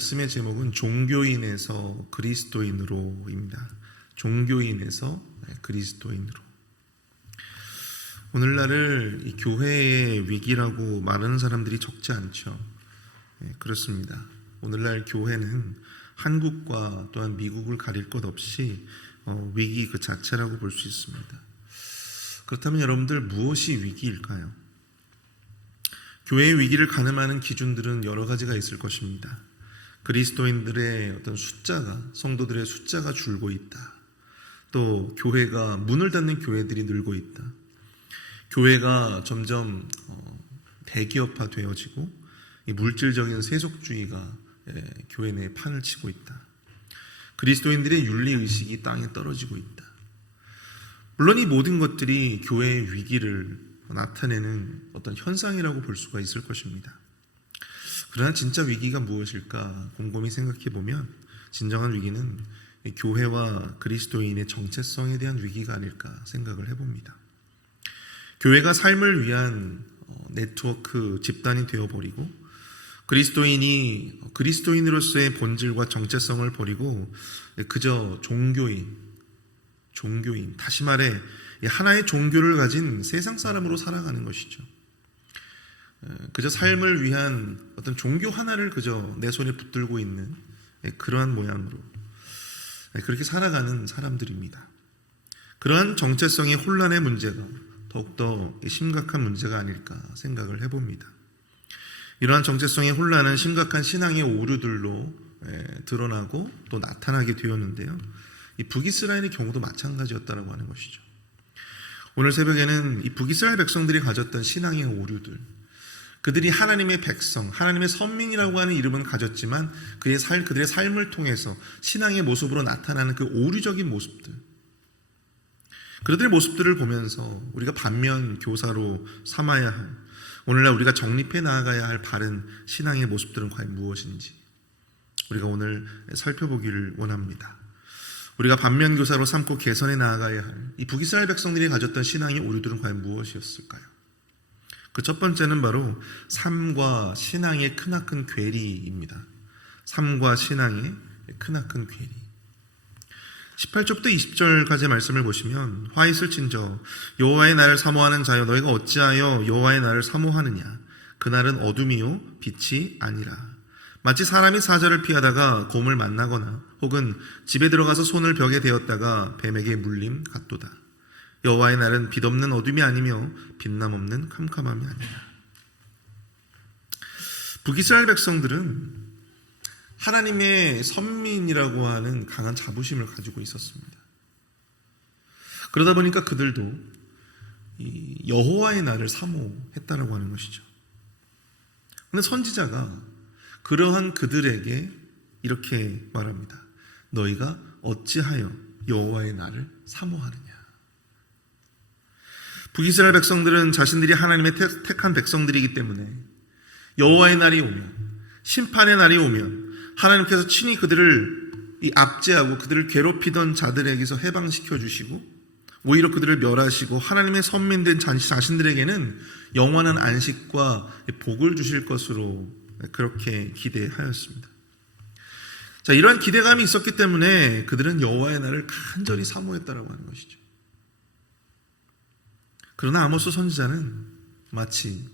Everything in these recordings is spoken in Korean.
말씀의 제목은 종교인에서 그리스도인으로입니다. 종교인에서 네, 그리스도인으로. 오늘날을 이 교회의 위기라고 말하는 사람들이 적지 않죠. 네, 그렇습니다. 오늘날 교회는 한국과 또한 미국을 가릴 것 없이 어, 위기 그 자체라고 볼 수 있습니다. 그렇다면 여러분들 무엇이 위기일까요? 교회의 위기를 가늠하는 기준들은 여러 가지가 있을 것입니다. 그리스도인들의 어떤 숫자가 성도들의 숫자가 줄고 있다. 또 교회가 문을 닫는 교회들이 늘고 있다. 교회가 점점 어, 대기업화 되어지고 이 물질적인 세속주의가 예, 교회 내에 판을 치고 있다. 그리스도인들의 윤리 의식이 땅에 떨어지고 있다. 물론 이 모든 것들이 교회의 위기를 나타내는 어떤 현상이라고 볼 수가 있을 것입니다. 그러나 진짜 위기가 무엇일까 곰곰이 생각해 보면 진정한 위기는 교회와 그리스도인의 정체성에 대한 위기가 아닐까 생각을 해봅니다. 교회가 삶을 위한 어, 네트워크 집단이 되어버리고 그리스도인이 그리스도인으로서의 본질과 정체성을 버리고 그저 종교인, 종교인, 다시 말해 하나의 종교를 가진 세상 사람으로 살아가는 것이죠. 그저 삶을 위한 어떤 종교 하나를 그저 내 손에 붙들고 있는 그러한 모양으로 그렇게 살아가는 사람들입니다. 그러한 정체성의 혼란의 문제가 더욱더 심각한 문제가 아닐까 생각을 해봅니다. 이러한 정체성의 혼란은 심각한 신앙의 오류들로 드러나고 또 나타나게 되었는데요. 이 북이스라엘의 경우도 마찬가지였다라고 하는 것이죠. 오늘 새벽에는 이 북이스라엘 백성들이 가졌던 신앙의 오류들, 그들이 하나님의 백성, 하나님의 선민이라고 하는 이름은 가졌지만 그의 살, 그들의 삶을 통해서 신앙의 모습으로 나타나는 그 오류적인 모습들, 그들의 모습들을 보면서 우리가 반면 교사로 삼아야 할 오늘날 우리가 정립해 나아가야 할 바른 신앙의 모습들은 과연 무엇인지 우리가 오늘 살펴보기를 원합니다. 우리가 반면 교사로 삼고 개선해 나아가야 할 이 북이스라엘 백성들이 가졌던 신앙의 오류들은 과연 무엇이었을까요? 그 첫 번째는 바로 삶과 신앙의 크나큰 괴리입니다. 삶과 신앙의 크나큰 괴리. 18절부터 20절까지 말씀을 보시면 화 있을 진저 여호와의 날을 사모하는 자여 너희가 어찌하여 여호와의 날을 사모하느냐 그날은 어둠이요 빛이 아니라 마치 사람이 사자를 피하다가 곰을 만나거나 혹은 집에 들어가서 손을 벽에 대었다가 뱀에게 물림 같도다 여호와의 날은 빛 없는 어둠이 아니며 빛남 없는 캄캄함이 아니라 북이스라엘 백성들은 하나님의 선민이라고 하는 강한 자부심을 가지고 있었습니다. 그러다 보니까 그들도 여호와의 날을 사모했다라고 하는 것이죠. 근데 선지자가 그러한 그들에게 이렇게 말합니다. 너희가 어찌하여 여호와의 날을 사모하느냐? 북이스라엘 백성들은 자신들이 하나님의 택한 백성들이기 때문에 여호와의 날이 오면 심판의 날이 오면 하나님께서 친히 그들을 이 압제하고 그들을 괴롭히던 자들에게서 해방시켜 주시고 오히려 그들을 멸하시고 하나님의 선민된 자신들에게는 영원한 안식과 복을 주실 것으로 그렇게 기대하였습니다. 자, 이러한 기대감이 있었기 때문에 그들은 여호와의 날을 간절히 사모했다라고 하는 것이죠. 그러나 아모스 선지자는 마치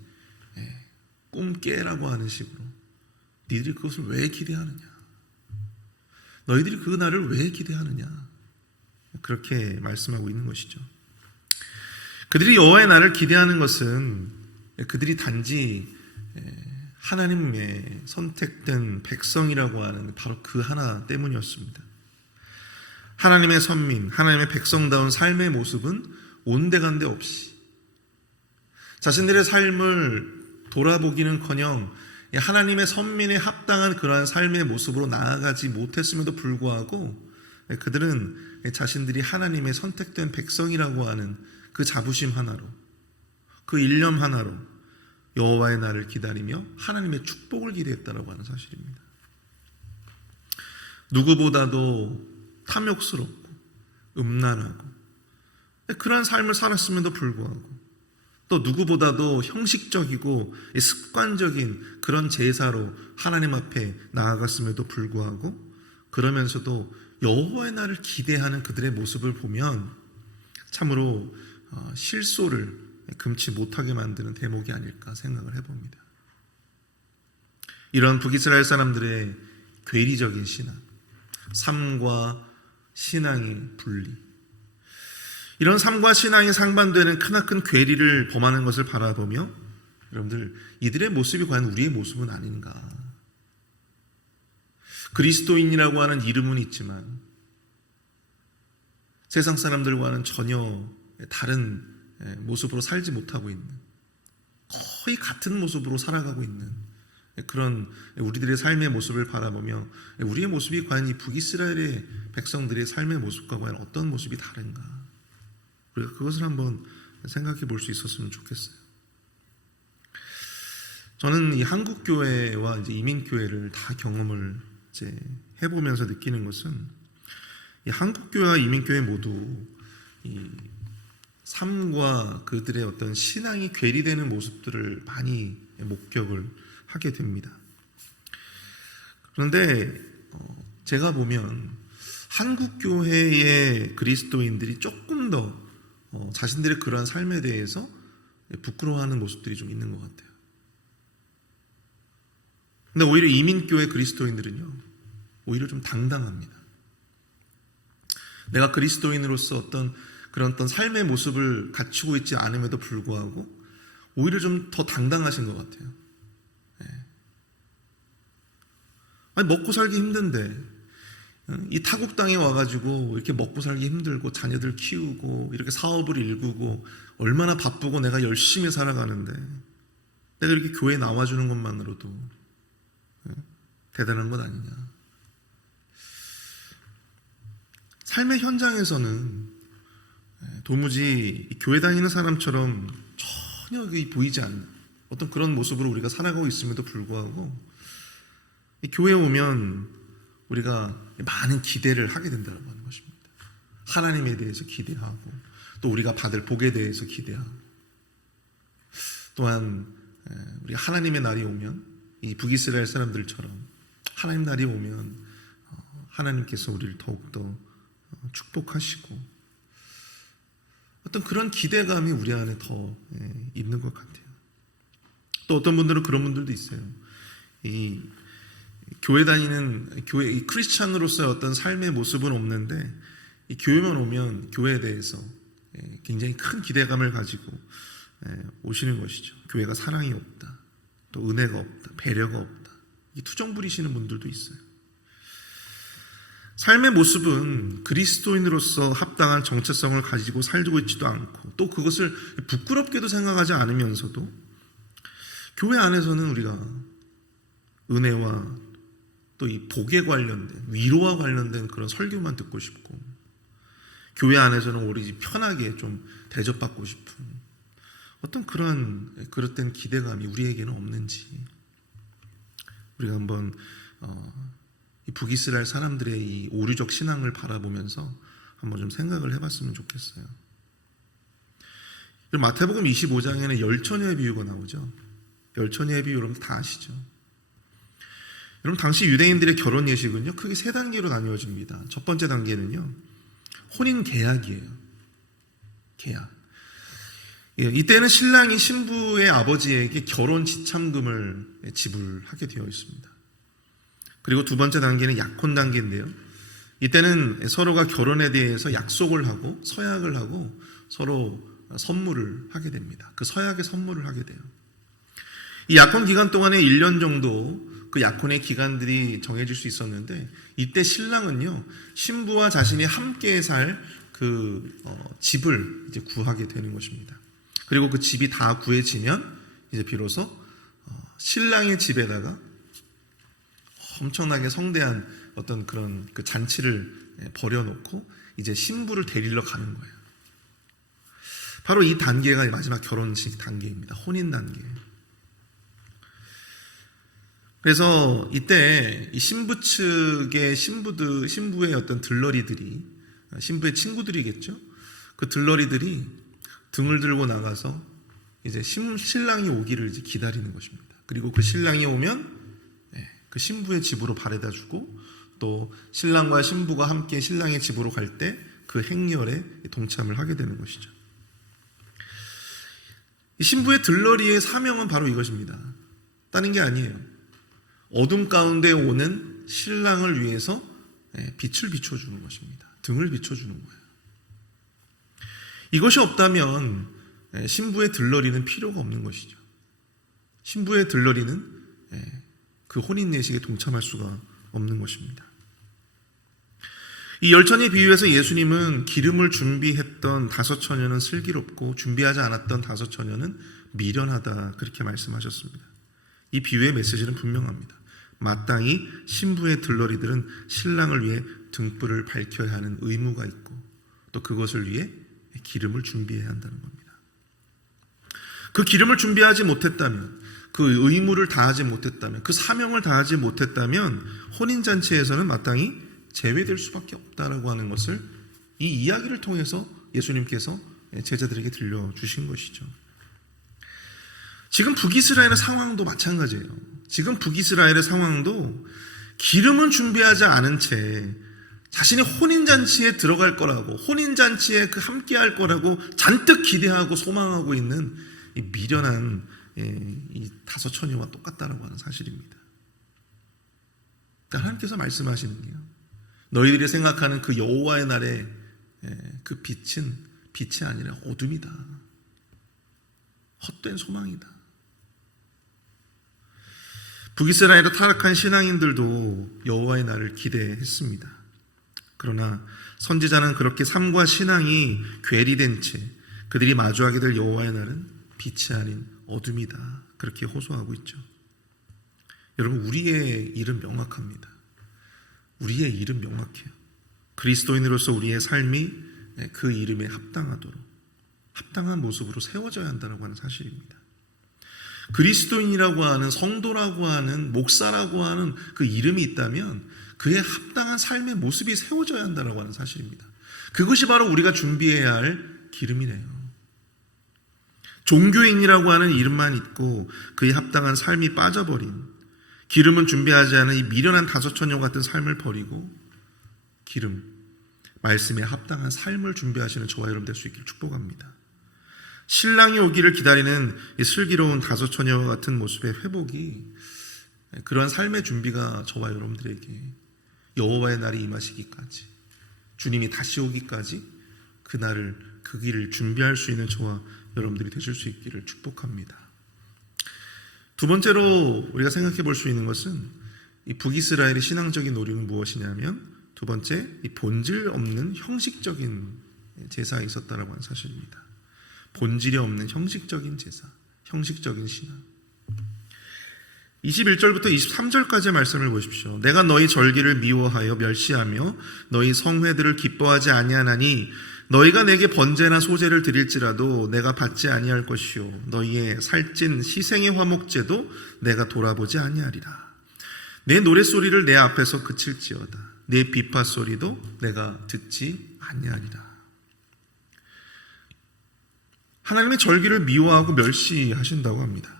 꿈 깨라고 하는 식으로 니들이 그것을 왜 기대하느냐? 너희들이 그 날을 왜 기대하느냐? 그렇게 말씀하고 있는 것이죠. 그들이 여호와의 날을 기대하는 것은 그들이 단지 하나님의 선택된 백성이라고 하는 바로 그 하나 때문이었습니다. 하나님의 선민, 하나님의 백성다운 삶의 모습은 온데간데 없이 자신들의 삶을 돌아보기는커녕 하나님의 선민에 합당한 그러한 삶의 모습으로 나아가지 못했음에도 불구하고 그들은 자신들이 하나님의 선택된 백성이라고 하는 그 자부심 하나로 그 일념 하나로 여호와의 날을 기다리며 하나님의 축복을 기대했다라고 하는 사실입니다. 누구보다도 탐욕스럽고 음란하고 그런 삶을 살았음에도 불구하고 또 누구보다도 형식적이고 습관적인 그런 제사로 하나님 앞에 나아갔음에도 불구하고 그러면서도 여호와의 날을 기대하는 그들의 모습을 보면 참으로 어, 실소를 금치 못하게 만드는 대목이 아닐까 생각을 해봅니다. 이런 북이스라엘 사람들의 괴리적인 신앙, 삶과 신앙의 분리, 이런 삶과 신앙이 상반되는 크나큰 괴리를 범하는 것을 바라보며 여러분들 이들의 모습이 과연 우리의 모습은 아닌가? 그리스도인이라고 하는 이름은 있지만 세상 사람들과는 전혀 다른 모습으로 살지 못하고 있는 거의 같은 모습으로 살아가고 있는 그런 우리들의 삶의 모습을 바라보며 우리의 모습이 과연 이 북이스라엘의 백성들의 삶의 모습과 과연 어떤 모습이 다른가? 우리가 그것을 한번 생각해 볼 수 있었으면 좋겠어요. 저는 이 한국 교회와 이제 이민 교회를 다 경험을 이제 해보면서 느끼는 것은 이 한국 교회와 이민 교회 모두 이 삶과 그들의 어떤 신앙이 괴리되는 모습들을 많이 목격을 하게 됩니다. 그런데 어, 제가 보면 한국 교회의 그리스도인들이 조금 더 어, 자신들의 그러한 삶에 대해서 부끄러워하는 모습들이 좀 있는 것 같아요. 근데 오히려 이민교회 그리스도인들은요, 오히려 좀 당당합니다. 내가 그리스도인으로서 어떤 그런 어떤 삶의 모습을 갖추고 있지 않음에도 불구하고 오히려 좀 더 당당하신 것 같아요. 예. 아니, 먹고 살기 힘든데 이 타국 땅에 와가지고 이렇게 먹고 살기 힘들고 자녀들 키우고 이렇게 사업을 일구고 얼마나 바쁘고 내가 열심히 살아가는데 내가 이렇게 교회 나와주는 것만으로도 예, 대단한 것 아니냐. 삶의 현장에서는 예, 도무지 교회 다니는 사람처럼 전혀 보이지 않는 어떤 그런 모습으로 우리가 살아가고 있음에도 불구하고 교회에 오면 우리가 많은 기대를 하게 된다고 하는 것입니다. 하나님에 대해서 기대하고 또 우리가 받을 복에 대해서 기대하고 또한 우리가 하나님의 날이 오면 이 북이스라엘 사람들처럼 하나님 날이 오면 어, 하나님께서 우리를 더욱더 어, 축복하시고 어떤 그런 기대감이 우리 안에 더 있는 것 같아요. 또 어떤 분들은 그런 분들도 있어요. 이 교회 다니는 교회 이 크리스찬으로서의 어떤 삶의 모습은 없는데 이 교회만 오면 교회에 대해서 예, 굉장히 큰 기대감을 가지고 예, 오시는 것이죠. 교회가 사랑이 없다, 또 은혜가 없다, 배려가 없다. 이 투정 부리시는 분들도 있어요. 삶의 모습은 그리스도인으로서 합당한 정체성을 가지고 살고 있지도 않고 또 그것을 부끄럽게도 생각하지 않으면서도 교회 안에서는 우리가 은혜와 또 이 복에 관련된 위로와 관련된 그런 설교만 듣고 싶고 교회 안에서는 오로지 편하게 좀 대접받고 싶은 어떤 그런 그릇된 기대감이 우리에게는 없는지 우리가 한번 어, 이 북이스라엘 사람들의 이 오류적 신앙을 바라보면서 한번 좀 생각을 해봤으면 좋겠어요. 마태복음 25장에는 열처녀의 비유가 나오죠. 열처녀의 비유 여러분 다 아시죠? 여러분 당시 유대인들의 결혼 예식은요 크게 세 단계로 나뉘어집니다. 첫 번째 단계는요 혼인 계약이에요. 계약. 예, 이때는 신랑이 신부의 아버지에게 결혼 지참금을 지불하게 되어 있습니다. 그리고 두 번째 단계는 약혼 단계인데요. 이때는 서로가 결혼에 대해서 약속을 하고 서약을 하고 서로 선물을 하게 됩니다. 그 서약의 선물을 하게 돼요. 이 약혼 기간 동안에 1년 정도 그 약혼의 기간들이 정해질 수 있었는데 이때 신랑은요 신부와 자신이 함께 살그 어, 집을 이제 구하게 되는 것입니다. 그리고 그 집이 다 구해지면 이제 비로소 어, 신랑의 집에다가 엄청나게 성대한 어떤 그런 그 잔치를 예, 벌여놓고 이제 신부를 데리러 가는 거예요. 바로 이 단계가 마지막 결혼식 단계입니다. 혼인 단계. 그래서 이때 이 신부 측의 신부들 신부의 어떤 들러리들이 신부의 친구들이겠죠. 그 들러리들이 등을 들고 나가서 이제 신- 신랑이 오기를 이제 기다리는 것입니다. 그리고 그 신랑이 오면 예, 그 신부의 집으로 바래다 주고 또 신랑과 신부가 함께 신랑의 집으로 갈 때 그 행렬에 동참을 하게 되는 것이죠. 이 신부의 들러리의 사명은 바로 이것입니다. 다른 게 아니에요. 어둠 가운데 오는 신랑을 위해서 예, 빛을 비춰주는 것입니다. 등을 비춰주는 거예요. 이것이 없다면 예, 신부의 들러리는 필요가 없는 것이죠. 신부의 들러리는 예, 그 혼인 예식에 동참할 수가 없는 것입니다. 이 열천의 비유에서 예수님은 기름을 준비했던 다섯 처녀는 슬기롭고 준비하지 않았던 다섯 처녀는 미련하다 그렇게 말씀하셨습니다. 이 비유의 메시지는 분명합니다. 마땅히 신부의 들러리들은 신랑을 위해 등불을 밝혀야 하는 의무가 있고 또 그것을 위해 기름을 준비해야 한다는 겁니다. 그 기름을 준비하지 못했다면 그 의무를 다하지 못했다면 그 사명을 다하지 못했다면 혼인 잔치에서는 마땅히 제외될 수밖에 없다라고 하는 것을 이 이야기를 통해서 예수님께서 제자들에게 들려주신 것이죠. 지금 북이스라엘의 상황도 마찬가지예요. 지금 북이스라엘의 상황도 기름은 준비하지 않은 채 자신이 혼인잔치에 들어갈 거라고, 혼인잔치에 그 함께 할 거라고 잔뜩 기대하고 소망하고 있는 이 미련한 예, 이 다섯 처녀와 똑같다라고 하는 사실입니다. 그러니까 하나님께서 말씀하시는 게요. 너희들이 생각하는 그 여호와의 날의 예, 그 빛은 빛이 아니라 어둠이다. 헛된 소망이다. 북이스라엘의 타락한 신앙인들도 여호와의 날을 기대했습니다. 그러나 선지자는 그렇게 삶과 신앙이 괴리된 채 그들이 마주하게 될 여호와의 날은 빛이 아닌 어둠이다. 그렇게 호소하고 있죠. 여러분 우리의 일은 명확합니다. 우리의 일은 명확해요. 그리스도인으로서 우리의 삶이 그 이름에 합당하도록 합당한 모습으로 세워져야 한다는 하는 사실입니다. 그리스도인이라고 하는 성도라고 하는 목사라고 하는 그 이름이 있다면 그에 합당한 삶의 모습이 세워져야 한다고 하는 사실입니다. 그것이 바로 우리가 준비해야 할 기름이네요. 종교인이라고 하는 이름만 있고 그에 합당한 삶이 빠져버린 기름은 준비하지 않은 이 미련한 다섯 처녀 같은 삶을 버리고 기름 말씀에 합당한 삶을 준비하시는 저와 여러분 될 수 있기를 축복합니다. 신랑이 오기를 기다리는 이 슬기로운 다섯 처녀와 같은 모습의 회복이 그러한 삶의 준비가 저와 여러분들에게 여호와의 날이 임하시기까지 주님이 다시 오기까지 그 날을 그 길을 준비할 수 있는 저와 여러분들이 되실 수 있기를 축복합니다. 두 번째로 우리가 생각해 볼 수 있는 것은 이 북이스라엘의 신앙적인 노력은 무엇이냐면 두 번째 이 본질 없는 형식적인 제사가 있었다라고 하는 사실입니다. 본질이 없는 형식적인 제사, 형식적인 신앙. 21절부터 23절까지의 말씀을 보십시오. 내가 너희 절기를 미워하여 멸시하며 너희 성회들을 기뻐하지 아니하나니 너희가 내게 번제나 소제를 드릴지라도 내가 받지 아니할 것이요 너희의 살찐 희생의 화목제도 내가 돌아보지 아니하리라. 내 노랫소리를 내 앞에서 그칠지어다. 내 비파 소리도 내가 듣지 아니하리라. 하나님의 절기를 미워하고 멸시하신다고 합니다.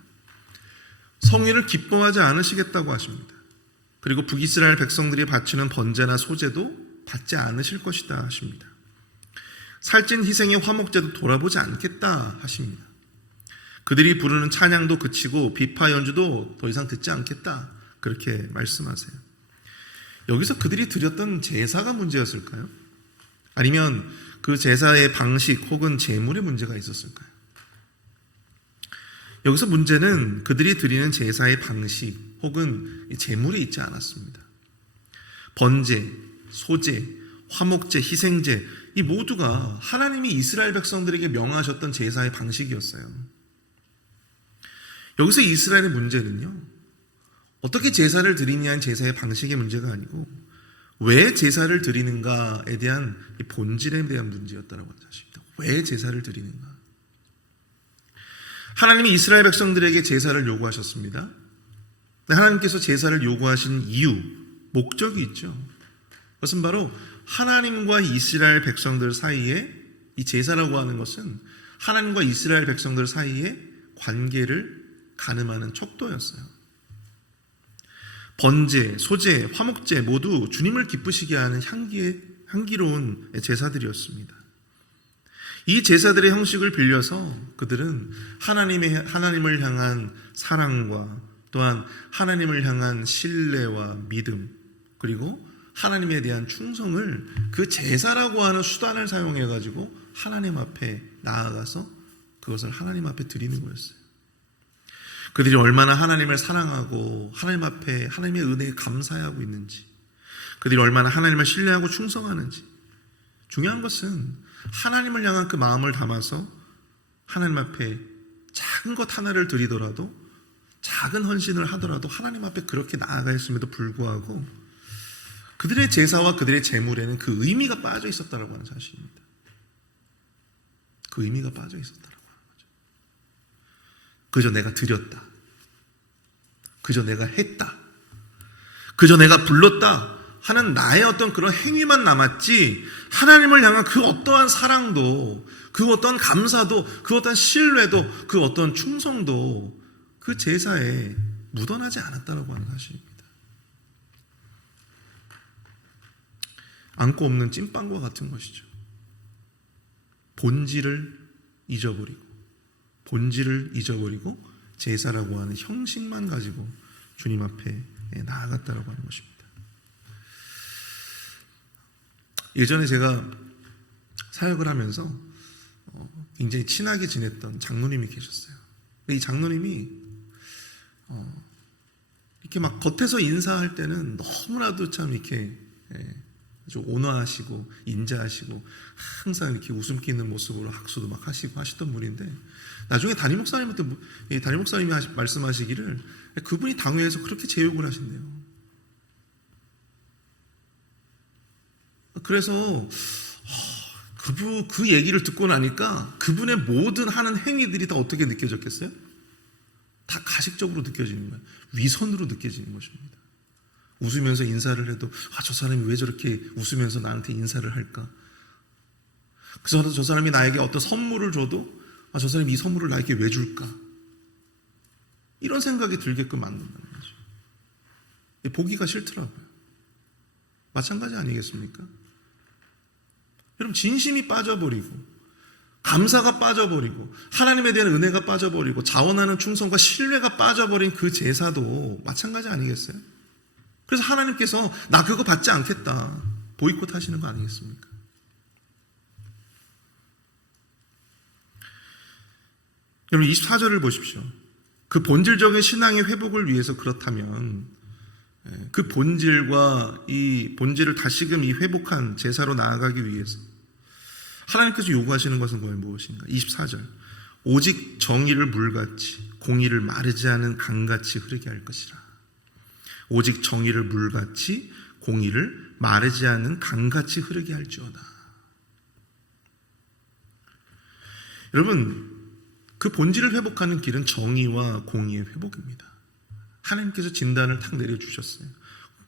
성회를 기뻐하지 않으시겠다고 하십니다. 그리고 북이스라엘 백성들이 바치는 번제나 소제도 받지 않으실 것이다 하십니다. 살찐 희생의 화목제도 돌아보지 않겠다 하십니다. 그들이 부르는 찬양도 그치고 비파 연주도 더 이상 듣지 않겠다 그렇게 말씀하세요. 여기서 그들이 드렸던 제사가 문제였을까요? 아니면 그 제사의 방식 혹은 제물의 문제가 있었을까요? 여기서 문제는 그들이 드리는 제사의 방식 혹은 제물이 있지 않았습니다. 번제, 소제, 화목제, 희생제 이 모두가 하나님이 이스라엘 백성들에게 명하셨던 제사의 방식이었어요. 여기서 이스라엘의 문제는요. 어떻게 제사를 드리냐는 제사의 방식의 문제가 아니고 왜 제사를 드리는가에 대한 본질에 대한 문제였다고 하는 사실입니다. 왜 제사를 드리는가? 하나님이 이스라엘 백성들에게 제사를 요구하셨습니다. 하나님께서 제사를 요구하신 이유, 목적이 있죠. 그것은 바로 하나님과 이스라엘 백성들 사이에 이 제사라고 하는 것은 하나님과 이스라엘 백성들 사이에 관계를 가늠하는 척도였어요. 번제, 소제, 화목제 모두 주님을 기쁘시게 하는 향기의 향기로운 제사들이었습니다. 이 제사들의 형식을 빌려서 그들은 하나님의 하나님을 향한 사랑과 또한 하나님을 향한 신뢰와 믿음 그리고 하나님에 대한 충성을 그 제사라고 하는 수단을 사용해 가지고 하나님 앞에 나아가서 그것을 하나님 앞에 드리는 거였어요. 그들이 얼마나 하나님을 사랑하고 하나님 앞에 하나님의 은혜에 감사하고 있는지, 그들이 얼마나 하나님을 신뢰하고 충성하는지. 중요한 것은 하나님을 향한 그 마음을 담아서 하나님 앞에 작은 것 하나를 드리더라도 작은 헌신을 하더라도 하나님 앞에 그렇게 나아가 있음에도 불구하고 그들의 제사와 그들의 제물에는 그 의미가 빠져 있었다라고 하는 사실입니다. 그 의미가 빠져 거죠. 그저 내가 드렸다. 그저 내가 했다. 그저 내가 불렀다 하는 나의 어떤 그런 행위만 남았지 하나님을 향한 그 어떠한 사랑도 그 어떤 감사도 그 어떤 신뢰도 그 어떤 충성도 그 제사에 묻어나지 않았다라고 하는 사실입니다. 안고 없는 찐빵과 같은 것이죠. 본질을 잊어버리고 본질을 잊어버리고 제사라고 하는 형식만 가지고 주님 앞에 나아갔다라고 하는 것입니다. 예전에 제가 사역을 하면서 어, 굉장히 친하게 지냈던 장로님이 계셨어요. 이 장로님이 어, 이렇게 막 겉에서 인사할 때는 너무나도 참 이렇게 예, 아주 온화하시고 인자하시고 항상 이렇게 웃음기 있는 모습으로 학수도 막 하시고 하시던 분인데 나중에 담임 목사님한테 무- 이 담임 목사님이 하시- 말씀하시기를 그분이 당회에서 그렇게 제욕을 하신대요. 그래서 하, 그분 그 얘기를 듣고 나니까 그분의 모든 하는 행위들이 다 어떻게 느껴졌겠어요? 다 가식적으로 느껴지는 거예요. 위선으로 느껴지는 것입니다. 웃으면서 인사를 해도 아, 저 사람이 왜 저렇게 웃으면서 나한테 인사를 할까? 그래서 저 사람이 나에게 어떤 선물을 줘도 아, 저 사람이 이 선물을 나에게 왜 줄까? 이런 생각이 들게끔 만든다는 거죠. 보기가 싫더라고요. 마찬가지 아니겠습니까? 여러분 진심이 빠져버리고 감사가 빠져버리고 하나님에 대한 은혜가 빠져버리고 자원하는 충성과 신뢰가 빠져버린 그 제사도 마찬가지 아니겠어요? 그래서 하나님께서 나 그거 받지 않겠다 보이콧 하시는 거 아니겠습니까? 여러분 24절을 보십시오. 그 본질적인 신앙의 회복을 위해서 그렇다면 예, 그 본질과 이 본질을 다시금 이 회복한 제사로 나아가기 위해서 하나님께서 요구하시는 것은 뭐예요? 무엇인가? 24절. 오직 정의를 물같이 공의를 마르지 않은 강같이 흐르게 할 것이라. 오직 정의를 물같이 공의를 마르지 않은 강같이 흐르게 할지어다. 여러분, 그 본질을 회복하는 길은 정의와 공의의 회복입니다. 하나님께서 진단을 탁 내려주셨어요.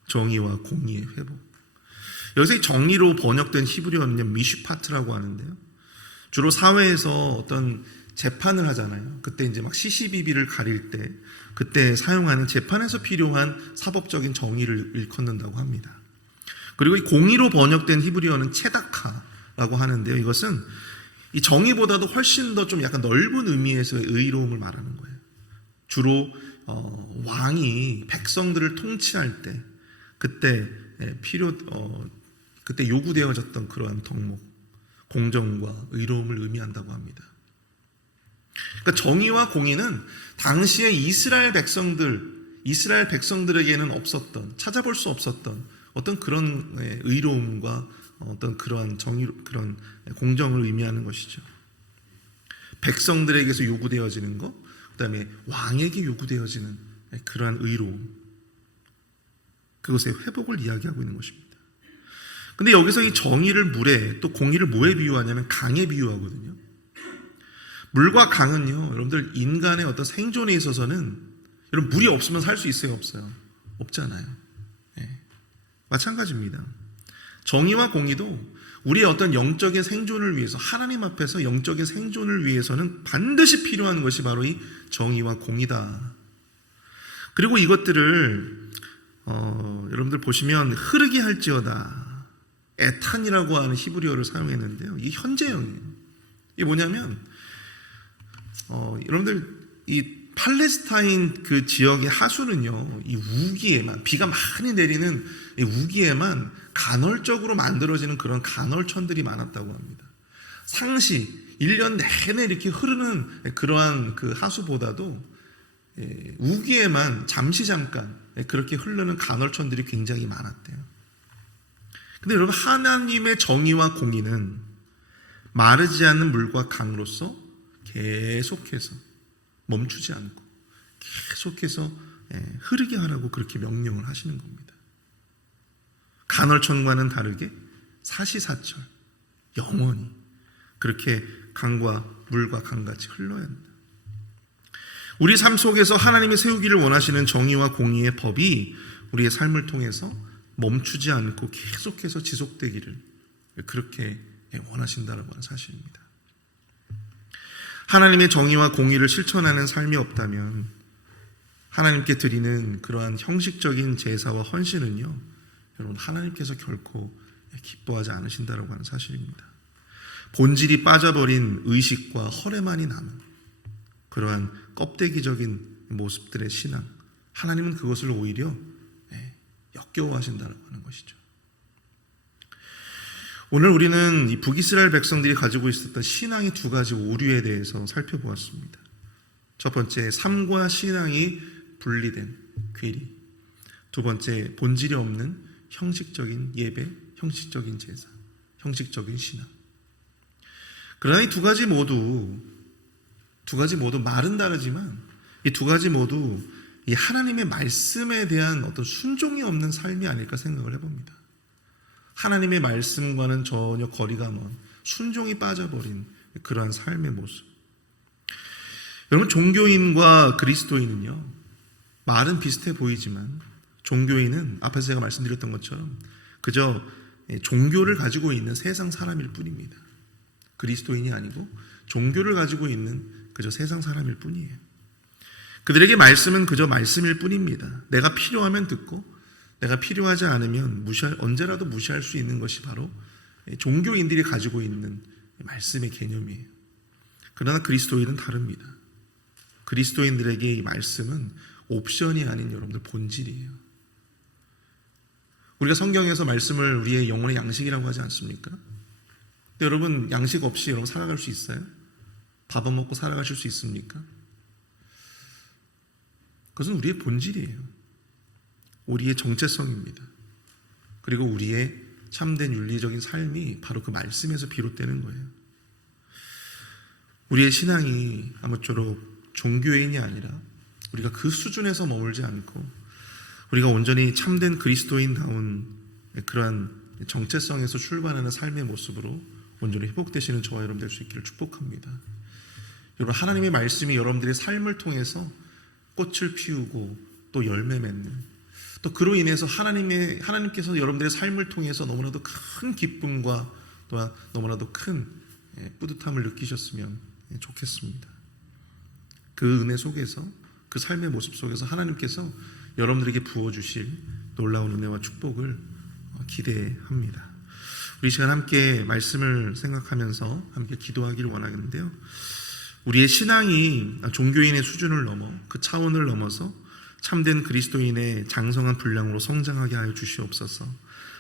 정의와 공의의 회복. 여기서 이 정의로 번역된 히브리어는 미슈파트라고 하는데요. 주로 사회에서 어떤 재판을 하잖아요. 그때 이제 막 시시비비를 가릴 때 그때 사용하는 재판에서 필요한 사법적인 정의를 일컫는다고 합니다. 그리고 이 공의로 번역된 히브리어는 체다카라고 하는데요. 이것은 이 정의보다도 훨씬 더 좀 약간 넓은 의미에서의 의로움을 말하는 거예요. 주로 어, 왕이 백성들을 통치할 때 그때 예, 필요 어, 그때 요구되어졌던 그러한 덕목 공정과 의로움을 의미한다고 합니다. 그러니까 정의와 공의는 당시의 이스라엘 백성들 이스라엘 백성들에게는 없었던 찾아볼 수 없었던 어떤 그런 예, 의로움과 어떤 그러한 정의 그런 공정을 의미하는 것이죠. 백성들에게서 요구되어지는 것, 그다음에 왕에게 요구되어지는 그러한 의로움, 그것의 회복을 이야기하고 있는 것입니다. 근데 여기서 이 정의를 물에 또 공의를 뭐에 비유하냐면 강에 비유하거든요. 물과 강은요, 여러분들 인간의 어떤 생존에 있어서는 여러분 물이 없으면 살 수 있어요, 없어요? 없잖아요. 예. 마찬가지입니다. 정의와 공의도 우리의 어떤 영적인 생존을 위해서 하나님 앞에서 영적인 생존을 위해서는 반드시 필요한 것이 바로 이 정의와 공이다. 그리고 이것들을 어, 여러분들 보시면 흐르게 할지어다. 에탄이라고 하는 히브리어를 사용했는데요. 이게 현재형이에요. 이게 뭐냐면 어, 여러분들 이 팔레스타인 그 지역의 하수는요, 이 우기에만 비가 많이 내리는 이 우기에만 간헐적으로 만들어지는 그런 간헐천들이 많았다고 합니다. 상시 1년 내내 이렇게 흐르는 그러한 그 하수보다도 예, 우기에만 잠시 잠깐 예, 그렇게 흐르는 간헐천들이 굉장히 많았대요. 근데 여러분 하나님의 정의와 공의는 마르지 않는 물과 강으로서 계속해서 멈추지 않고 계속해서 예, 흐르게 하라고 그렇게 명령을 하시는 겁니다. 간헐천과는 다르게 사시사철 영원히 그렇게 강과 물과 강같이 흘러야 한다. 우리 삶 속에서 하나님이 세우기를 원하시는 정의와 공의의 법이 우리의 삶을 통해서 멈추지 않고 계속해서 지속되기를 그렇게 원하신다라고 하는 사실입니다. 하나님의 정의와 공의를 실천하는 삶이 없다면 하나님께 드리는 그러한 형식적인 제사와 헌신은요, 여러분 하나님께서 결코 기뻐하지 않으신다라고 하는 사실입니다. 본질이 빠져버린 의식과 허례만이 남은 그러한 껍데기적인 모습들의 신앙, 하나님은 그것을 오히려 네, 역겨워하신다라고 하는 것이죠. 오늘 우리는 이 북이스라엘 백성들이 가지고 있었던 신앙의 두 가지 오류에 대해서 살펴보았습니다. 첫 번째, 삶과 신앙이 분리된 괴리. 두 번째, 본질이 없는 형식적인 예배, 형식적인 제사, 형식적인 신앙. 그러나 이 두 가지 모두 두 가지 모두 말은 다르지만 이 두 가지 모두 이 하나님의 말씀에 대한 어떤 순종이 없는 삶이 아닐까 생각을 해봅니다. 하나님의 말씀과는 전혀 거리가 먼 순종이 빠져버린 그러한 삶의 모습. 여러분 종교인과 그리스도인은요 말은 비슷해 보이지만 종교인은 앞에서 제가 말씀드렸던 것처럼 그저 종교를 가지고 있는 세상 사람일 뿐입니다. 그리스도인이 아니고 종교를 가지고 있는 그저 세상 사람일 뿐이에요. 그들에게 말씀은 그저 말씀일 뿐입니다. 내가 필요하면 듣고 내가 필요하지 않으면 무시할, 언제라도 무시할 수 있는 것이 바로 종교인들이 가지고 있는 말씀의 개념이에요. 그러나 그리스도인은 다릅니다. 그리스도인들에게 이 말씀은 옵션이 아닌 여러분들 본질이에요. 우리가 성경에서 말씀을 우리의 영혼의 양식이라고 하지 않습니까? 여러분 양식 없이 여러분 살아갈 수 있어요? 밥은 먹고 살아가실 수 있습니까? 그것은 우리의 본질이에요. 우리의 정체성입니다. 그리고 우리의 참된 윤리적인 삶이 바로 그 말씀에서 비롯되는 거예요. 우리의 신앙이 아무쪼록 종교인이 아니라 우리가 그 수준에서 머물지 않고 우리가 온전히 참된 그리스도인다운 그러한 정체성에서 출발하는 삶의 모습으로 온전히 회복되시는 저와 여러분 될 수 있기를 축복합니다. 여러분 하나님의 말씀이 여러분들의 삶을 통해서 꽃을 피우고 또 열매 맺는 또 그로 인해서 하나님의 하나님께서 여러분들의 삶을 통해서 너무나도 큰 기쁨과 또한 너무나도 큰 예, 뿌듯함을 느끼셨으면 예, 좋겠습니다. 그 은혜 속에서 그 삶의 모습 속에서 하나님께서 여러분들에게 부어 주실 놀라운 은혜와 축복을 어, 기대합니다. 우리 시간 함께 말씀을 생각하면서 함께 기도하기를 원하겠는데요. 우리의 신앙이 종교인의 수준을 넘어 그 차원을 넘어서 참된 그리스도인의 장성한 분량으로 성장하게 하여 주시옵소서.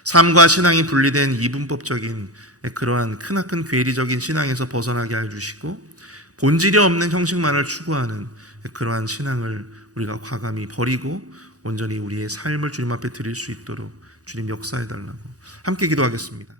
삶과 신앙이 분리된 이분법적인 그러한 크나큰 괴리적인 신앙에서 벗어나게 하여 주시고 본질이 없는 형식만을 추구하는 그러한 신앙을 우리가 과감히 버리고 온전히 우리의 삶을 주님 앞에 드릴 수 있도록 주님 역사해 달라고 함께 기도하겠습니다.